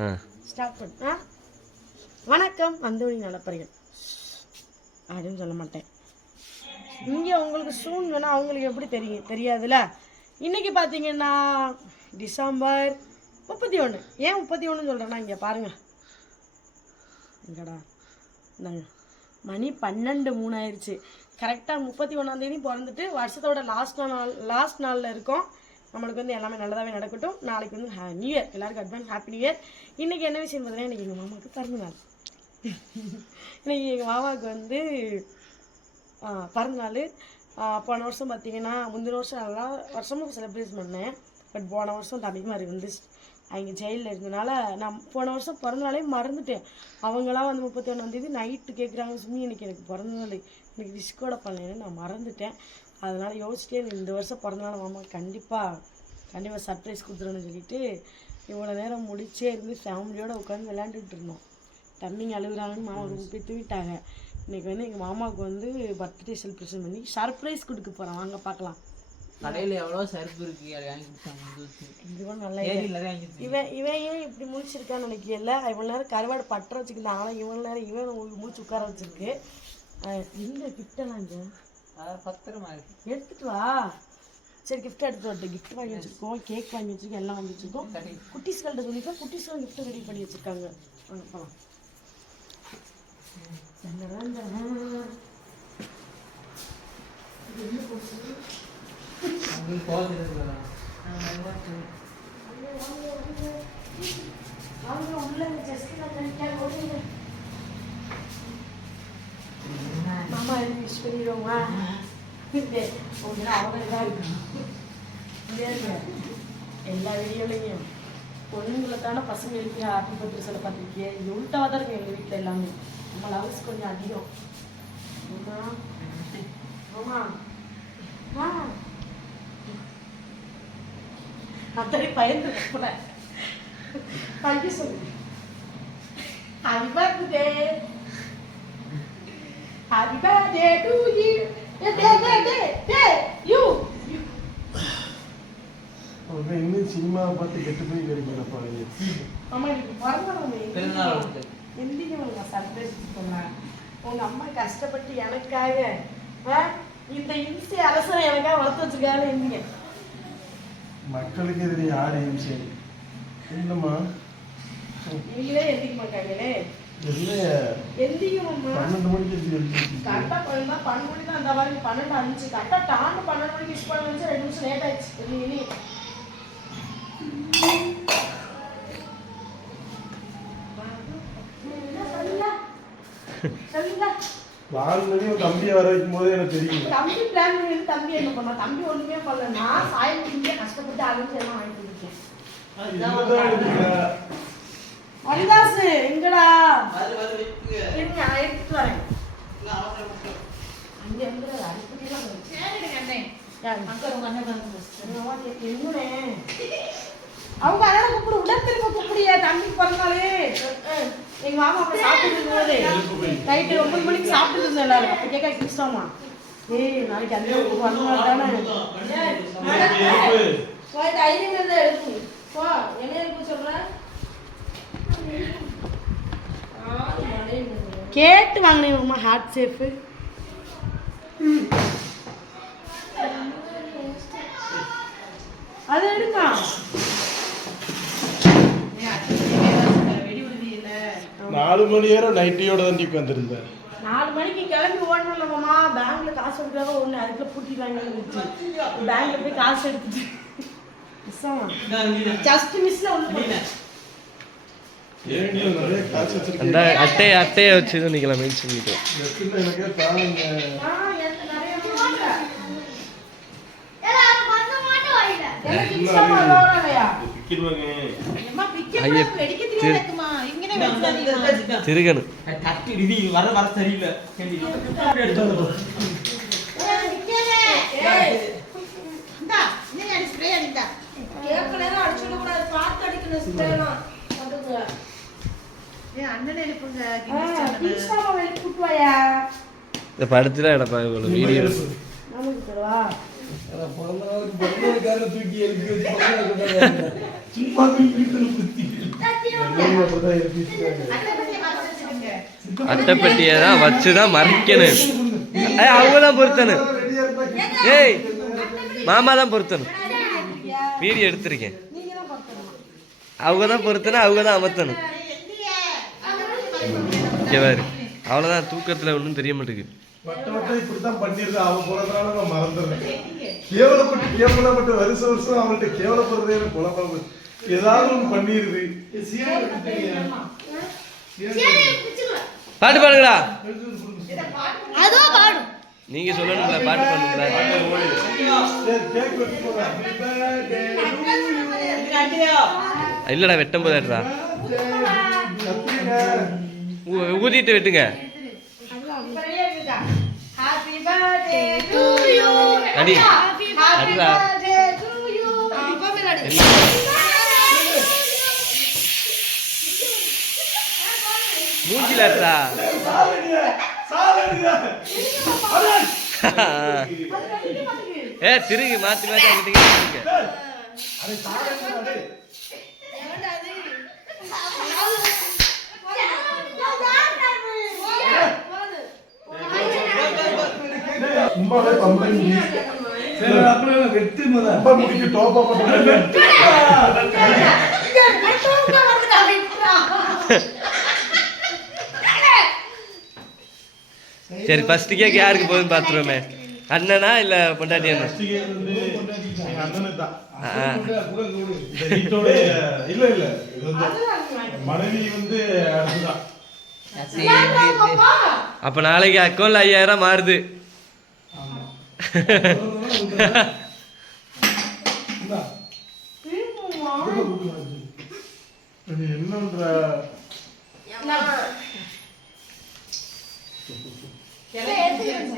Start பண்ண வணக்கம் அந்தோணி நடப்பறைகள் அப்படின்னு சொல்ல மாட்டேன். இங்கே உங்களுக்கு சூன் வேணால் அவங்களுக்கு எப்படி தெரியாதுல்ல. இன்றைக்கி பார்த்தீங்கன்னா டிசம்பர் 31. ஏன் 31 சொல்கிறேன்னா இங்கே பாருங்கள், இங்கடா இந்தாங்க மணி 12:03 ஆயிடுச்சு. கரெக்டாக 31ஆம் தேதி பிறந்துட்டு வருஷத்தோட லாஸ்ட் நாளில் இருக்கோம். நம்மளுக்கு வந்து எல்லாமே நல்லதாகவே நடக்கட்டும். நாளைக்கு வந்து நியூ இயர், எல்லாருக்கும் அட்வான்ஸ் ஹாப்பி நியூ இயர். இன்றைக்கி என்ன விஷயம் பார்த்தீங்கன்னா, இன்றைக்கி எங்கள் மாமாவுக்கு பிறந்த நாள். இன்றைக்கி எங்கள் மாமாவுக்கு வந்து பிறந்த நாள். போன வருஷம் பார்த்திங்கன்னா முந்தின வருஷம் எல்லா வருஷமும் செலிப்ரேட் பண்ணேன். பட் போன வருஷம் தம்பிக்கு மாதிரி வந்து அவங்க ஜெயிலில் இருந்தனால நான் போன வருஷம் பிறந்தநாளே மறந்துட்டேன். அவங்களாம் வந்து 31ஆம் தேதி நைட்டு கேட்குறாங்க, சும்மி இன்றைக்கி எனக்கு பிறந்தநாள், எனக்கு விஷ் கூட பண்ணேன்னு நான் மறந்துட்டேன். அதனால் யோசிச்சிட்டே இந்த வருஷம் பிறந்தநாள் மாமா கண்டிப்பாக சர்ப்ரைஸ் கொடுத்துருன்னு சொல்லிட்டு இவ்வளோ நேரம் முடிச்சே இருந்து ஃபேமிலியோடு உட்காந்து விளையாண்டுட்டு இருந்தோம். தம்பிங்க அழுகுறாங்கன்னு மாமாவுக்கு போய் தூங்கிட்டாங்க. இன்றைக்கி வந்து எங்கள் மாமாவுக்கு வந்து பர்த்டே செலிப்ரேஷன் பண்ணி சர்ப்ரைஸ் கொடுக்க போகிறோம். வாங்க பார்க்கலாம். கடையில் எவ்வளோ சர்ப்பு இருக்கு, இதுவும் நல்லா இவன் ஏன் இப்படி முடிச்சிருக்கான்னு நினைக்கல. இவ்வளோ நேரம் கருவாடு பற்ற வச்சுக்கிட்டான். ஆனால் இவ்வளோ நேரம் இவன் முடிச்சு உட்கார வச்சிருக்கு. எங்கே கிஃப்டெல்லாம் இங்கே பத்திரமா இருக்கு, எடுத்துட்டு வா. சரி கிஃப்ட் எடுத்து வரட்டு. கிஃப்ட் வாங்கி வச்சுருக்கோம், கேக் வாங்கி வச்சுருக்கோம், எல்லாம் வாங்கி வச்சுருக்கோம். குட்டீஸ்கள்கிட்ட சொல்லியிருக்கோம், குட்டீஸ்களும் கிஃப்ட் ரெடி பண்ணி வச்சுருக்காங்க. வாங்க போகலாம். மாமா எழுதி விஷ் பண்ணிடுவோமா? எல்லா வீடியோலையும் பொண்ணுங்களுக்கான பசங்க எழுதி ஹாப்பி பர்த்டே சொல்ல பார்த்துருக்கேன். இது உள்டாக தான் இருக்கும் எங்கள் வீட்டில் எல்லாமே. நம்ம லவ்ஸ் கொஞ்சம் அதிகம். அத்தனை பயந்து போறேன். தேங்க்யூ சொல்லு. Happy birthday, happy birthday to you. இன்னும் சினிமா பார்த்து கெட்டு போய் கிடைக்கிறப்பா. அம்மா இன்னைக்கு பிறந்தநாள் எந்திரிக்க சர்ப்ரைஸ் பண்ணேன். உங்கள் அம்மா கஷ்டப்பட்டு எனக்காக இந்த இன்சி அரசனை எனக்காக வளர்த்து வச்சுருக்காரு. எந்திங்க மக்களுக்கு எதிரி யார் இன்சி இல்லைம்மா, நீங்களே எந்திக்க மாட்டாங்களே. எந்திக்கணும்மா. 12 மணிக்கு கரெக்டாக போயிருந்தா 12 மணிக்கு தான் அந்த மாதிரி 12:05 கரெக்டாக டான்னு 12 மணிக்கு விஷ் பண்ண வச்சு 2 நிமிஷம் லேட் ஆயிடுச்சு. தம்பியை வர வைக்கும் போதே எனக்கு தெரியும். தம்பி பிளான் பண்ணி தம்பி என்ன பண்ணா? தம்பி ஒண்ணுமே பண்ணல. நான் சாயம் குடிக்க கஷ்டப்பட்டு அழிஞ்சு எல்லாம் வாங்கிட்டு இருக்கேன். வலிதாசு எங்கடா? இருங்க நான் எடுத்துட்டு வரேன். அங்கே வந்து அடிப்படையெல்லாம் அவங்க அண்ணனை கூப்பிடு, உடற்பிரிவை கூப்பிடியா? தம்பிக்கு பிறந்தாலே எங்க மாமா அப்ப சாப்பிட்டு இருக்கும்போது நைட்டு 9 மணிக்கு சாப்பிட்டு இருந்தோம் எல்லாரும். அப்ப கேட்க கிறிஸ்டாமா, ஏய் நாளைக்கு அந்த வந்தனால தானே தைரியம் இருந்தா எடுத்து போ. என்ன இருக்கு சொல்றேன், கேட்டு வாங்கினேன் ஹார்ட் சேஃபு. அது எடுக்கா 4 மணி நேரம் நைட்டியோட தான் உட்காந்துருந்தேன். 4 மணிக்கு கிளம்பி ஓடணும்லம்மா. பேங்க்ல காசு எடுக்காக ஒன்று அதுக்குள்ள பூட்டிடுவாங்க. பேங்க்ல போய் காசு எடுத்துட்டு ஜஸ்ட் மிஸ்ல ஒன்று அட்டையை வச்சு நிக்கலாம். மெயின் சொல்லிட்டோம். திருகணும் வர வர சரியில்லை. படத்துல எடுப்பாங்க வீடியோ. தூக்கி எழுப்பி வச்சு அப்படிதான் எழுதிருக்காங்க. அட்டைப்பெட்டியை தான் வச்சு தான் மறைக்கணும். அவங்க தான் பொருத்தணும். ஏய் மாமா தான் பொருத்தணும். வீடியோ எடுத்திருக்கேன். அவங்க தான் பொருத்தணும், அவங்க தான் அமர்த்தணும். பாரு அவ்வளோதான், தூக்கத்தில் ஒன்றும் தெரிய மாட்டேங்குது. வட்டம் இப்படித்தான் பண்ணிருது. அவன் போறதுனால நான் மறந்துடுறேன். கேவலப்பட்டு வருஷம் அவன்கிட்ட கேவலப்படுறதே எனக்கு குழப்பம். ஏதாவது ஒன்று பண்ணிருது. பாட்டு பாடுங்களா? நீங்க சொல்லணுங்களா? பாட்டு பாடுங்களா? இல்லடா வெட்டும் போதாடுறா. ஊதிட்டு வெட்டுங்க. அடி அடிடா. மூஞ்சில அடிடா. திருங்க மாத்தி மாத்தி அங்கிட்டீங்க. சரி ஃபர்ஸ்ட் கேக் யாருக்கு போகுதுன்னு பாத்துருவோமே. அண்ணனா இல்ல பொண்டாட்டி அண்ணா? அப்ப நாளைக்கு அக்கௌண்ட்ல 5000 மாறுது.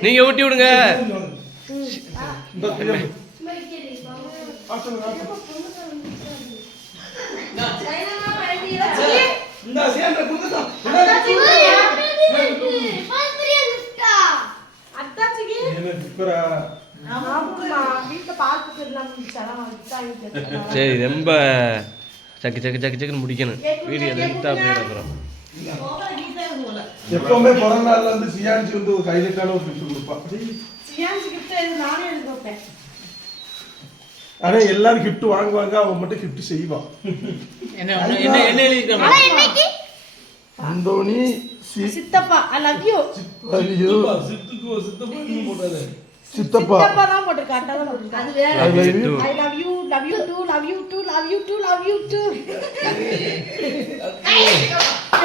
நீங்க ஊட்டி விடுங்க. சரி ரொம்ப சக்கு சக்கு சக்கு சக்குன்னு முடிக்கணும். வீடியோ லென்த்தா போயிடும். அப்புறம் எப்பவுமே பிறந்த நாள்ல வந்து சியான்சி வந்து ஒரு கையிட்டான ஒரு கிஃப்ட் கொடுப்பான். ஆனா எல்லாரும் கிஃப்ட் வாங்குவாங்க, அவன் மட்டும் கிஃப்ட் செய்வான். அந்தோணி சித்தப்பா ஐ லவ் யூ. சித்தப்பா தான் போட்டுருக்கா. அட்டா தான் போட்டுருக்கா. அது வேற. I love you love you to love you to love you to love you to.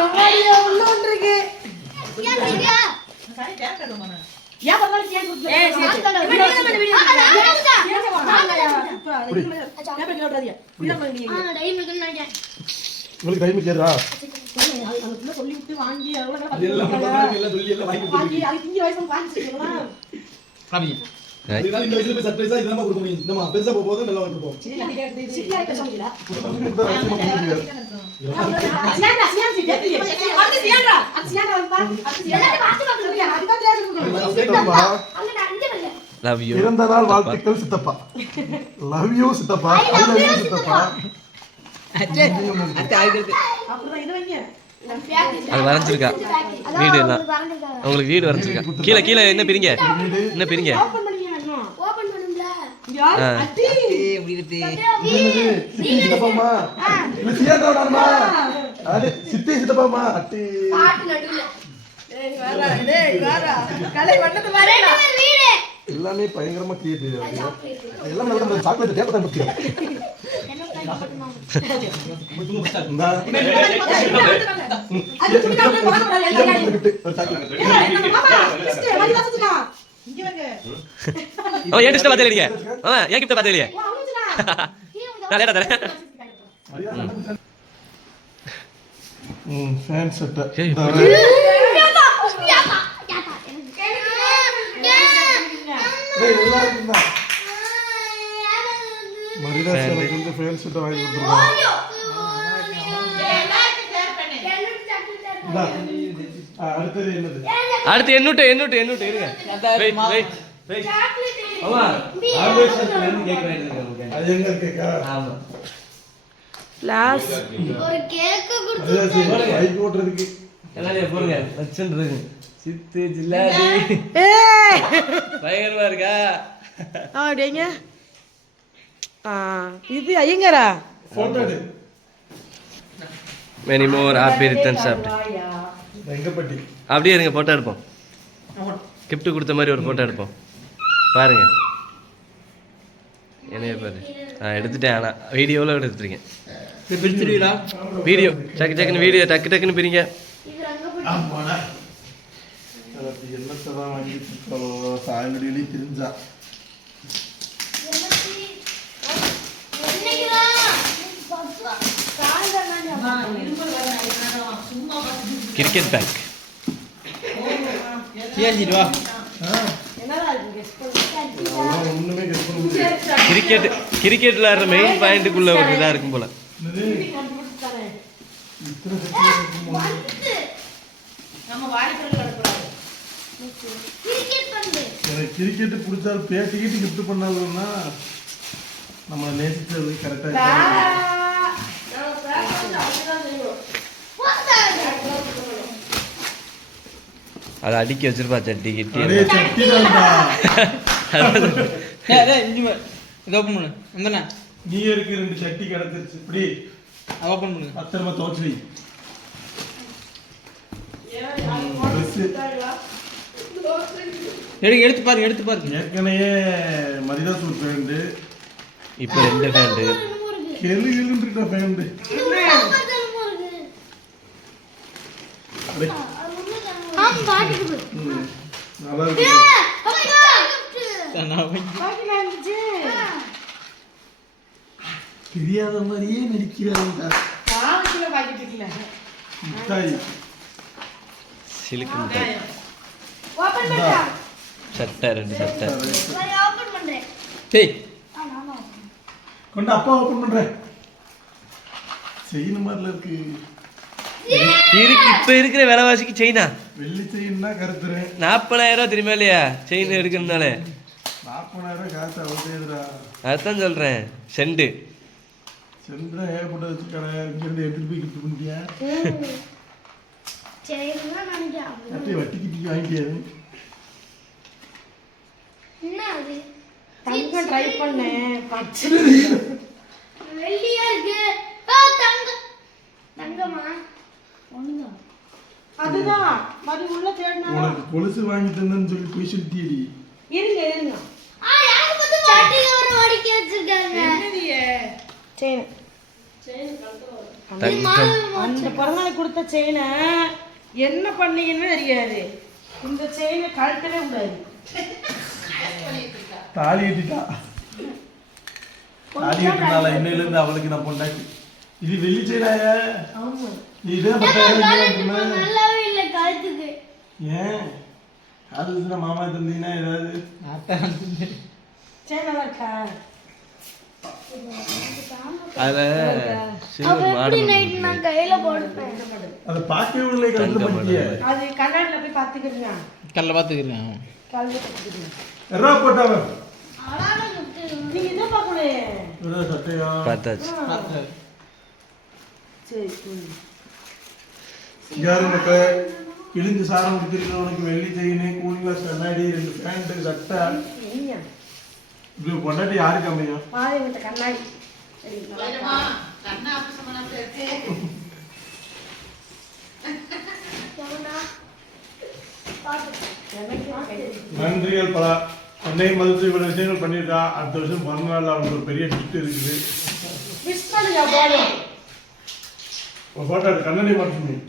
எவ்வளவு உள்ளோன்றிருக்கு. யா பரவாயில்லை கேக் கொடுத்து. ஏய் சாப்பிடல. வீடியோ உங்களுக்கு டைம் கேக்குறா? அதுக்குள்ள சொல்லி விட்டு வாங்கி எல்லாம் சொல்லி எல்லாம் வாங்கி அது திங்க வயசுல வாங்கிட்டீங்களா? காமி இந்த வயசுல போய் சர்ப்ரைஸா இதெல்லாம் கொடுக்க முடியும். நம்ம பெருசா போகும்போது நல்லா வந்து போவோம். சிக்கா பேச முடியல. Love you. பிறந்த நாள் வாழ்த்துக்கள் சித்தப்பா. லவ் யூ சித்தப்பா. ஐ லவ் யூ சித்தப்பா. அது வரைஞ்சிருக்கா வீடு எல்லாம். உங்களுக்கு வீடு வரைஞ்சிருக்கா. கீழே கீழே என்ன பிரிங்க, என்ன பிரிங்க. சித்தப்பாமா சித்தி சித்தப்பாமா அட்டி எல்லாமே பயங்கரமா கிரியேட்டிவ். எல்லாம் நம்ம சாக்லேட் டேப் தான் முக்கியம். ஏன் டிஸ்ட பாத்தே இல்லையே. ஏன் கிஃப்ட் பாத்தே இல்லையே. நான் லேட்டா தரேன். ஃபேன் செட் மரிதாஸ் வந்து ஃபேன் செட் வாங்கி கொடுத்துருக்காங்க. அடுத்தது என்னது? அடுத்து எண்ணூட்டு எண்ணூட்டு எண்ணூட்டு இருங்க. Wait wait wait. ஆமா ஆர்வேஷன்ல இருந்து கேக் வாங்கிட்டு இருக்கேன். அது எங்க கேக்கா? ஆமா லாஸ்ட் ஒரு கேக்க அதுதான் சரி, பைக் ஓட்டுறதுக்கு எல்லாரையும் போடுங்க லட்சம் இருக்கு சித்து ஜில்லாடி ஏய் பயங்கரமா இருக்கா அப்படிங்க இது ஐயங்கரா போட்டோ எடு. மெனி மோர் ஹாப்பி ரிட்டர்ன்ஸ் சாப்பிட்டு வெங்கப்பட்டி அப்படியே இருங்க போட்டோ எடுப்போம் கிஃப்ட் கொடுத்த மாதிரி ஒரு போட்டோ எடுப்போம் பாருங்க என்னைய பாரு நான் எடுத்துட்டேன் ஆனால் வீடியோவில் எடுத்துருக்கேன் இது பிரிச்சிருவீங்களா? வீடியோ டக்கு டக்குன்னு வீடியோ டக்கு டக்குன்னு பிரிங்க ஆமாடா. எனக்கு என்னத்தான் வாங்கிட்டு இருக்கோ சாயந்தடி தெரிஞ்சா கிரிக்கெட் பேக் ஏஞ்சிட்டு வா. அதெல்லாம் ஒண்ணுமே கெட் பண்ண முடியாது. கிரிக்கெட் விளையாடுற மெயின் பாயிண்ட்டுக்குள்ள ஒரு இதாக இருக்கும் போல இத்தனை செட்டு இருக்குமா? எனக்கு கிரிக்கெட் பிடிச்சாலும் பேட்டிக்கிட்டு கிஃப்ட் பண்ணாலும்னா நம்ம நேசிச்சது கரெக்டா அதை அடிக்க வச்சிருப்பா சட்டி கிட்டி அதே சட்டி தான்டா. டேய் இஞ்சி இதை ஓப்பன் பண்ணு வந்தண்ணா நீ இருக்கு 2 சட்டி கிடச்சிருச்சு இப்படி அதை ஓப்பன் பண்ணு. பத்திரமா துவச்சு வை. எடுத்து பாருங்க எடுத்து பாருங்க. ஏற்கனவே மதிதாசூர் பேண்டு இப்போ 2 ஃபேண்டு கெளு கெளுன்ற பேண்டு நல்லா இருக்கு. தெரியாத மாதிரியே நடிக்கிறாங்க. மிட்டாய் சிலுக்கு மிட்டாய் சட்டை 2 சட்டை டேய் கொண்டு அப்பா ஓபன் பண்றேன். செயின் மாதிரில இருக்கு. இருக்கு இப்போ இருக்கிற விலைவாசிக்கு செயினா வெள்ளி செயின்னா கருத்துறேன். 40,000 ரூபா தெரியுமா இல்லையா செயின் எடுக்கணும்னாலே 40,000 காசு அவ்வளோதா. அதுதான் சொல்கிறேன் செண்டு சென்றா ஏகப்பட்ட வச்சுக்கடை இங்கிருந்து எடுத்துட்டு போய் கிஃப்ட் பண்ணிட்டியா? அப்படியே வட்டி கிட்டிக்கு வாங்கிட்டியாது. தங்கம் ட்ரை பண்ணேன் பச்சை வெள்ளியா இருக்கு. தங்கமா ஒண்ணுதான். அதுதான் மதி உள்ள தேடினா உனக்கு கொலுசு வாங்கி தந்தேன்னு சொல்லி போய் சொல்லிட்டியடி. இருங்க சட்டில ஒரு மடிக்கி வச்சிருக்காங்க. செயின் தங்கம் அந்த பிறந்தநாள் கொடுத்த செயினை என்ன பண்ணீங்கன்னு தெரியாது. இந்த செயினை கழட்டவே கூடாது. தாலி கட்டிட்டா. தாலி கட்டினால இன்னையில இருந்து அவளுக்கு நான் பொண்டாட்டி. இது வெள்ளி செயினாயா? ஆமா இதே 10,000 நல்லாவே இல்ல கழுத்துக்கு. ஏன் அது மாமா தந்தீங்கன்னா ஏதாவது செயின் நல்லா இருக்கா? அதில் சில்வர் எப்படி மாடல் நைட் நான் கையில போடுறேன். அதை பார்க்கவே இல்லை கழுத்துல பண்ணிட்டியே. அது கண்ணாடியில் போய் பார்த்துக்கிறீங்க. கல்ல பார்த்துக்கிறேன். கல்வி பார்த்துக்கிறீங்க. எறா போட்டாவ அழகான gift. நீங்க இதை பார்க்கணும். சட்டையா பார்த்தாச்சு சரி யாரு மக்கள் கிழிஞ்சு சாரம் கொடுத்துருக்க உனக்கு வெள்ளி செயின் கூலிங் கிளாஸ் கண்ணாடி 2 பேண்ட் சட்டை நீங்க இப்படி பொண்டாட்டி யாருக்கு அமையும்? பாதை விட்ட கண்ணாடி சரி நல்லா நன்றிகள் பல. சென்னை மதுரை இவ்வளவு விஷயங்கள் பண்ணியிருக்கா. அடுத்த வருஷம் பிறந்த நாள் அவனுக்கு ஒரு பெரிய கிஃப்ட் இருக்குது. மிஸ் பண்ணுங்க போதும். ஒரு போட்டோ கண்ணாடி மாற்றணும்.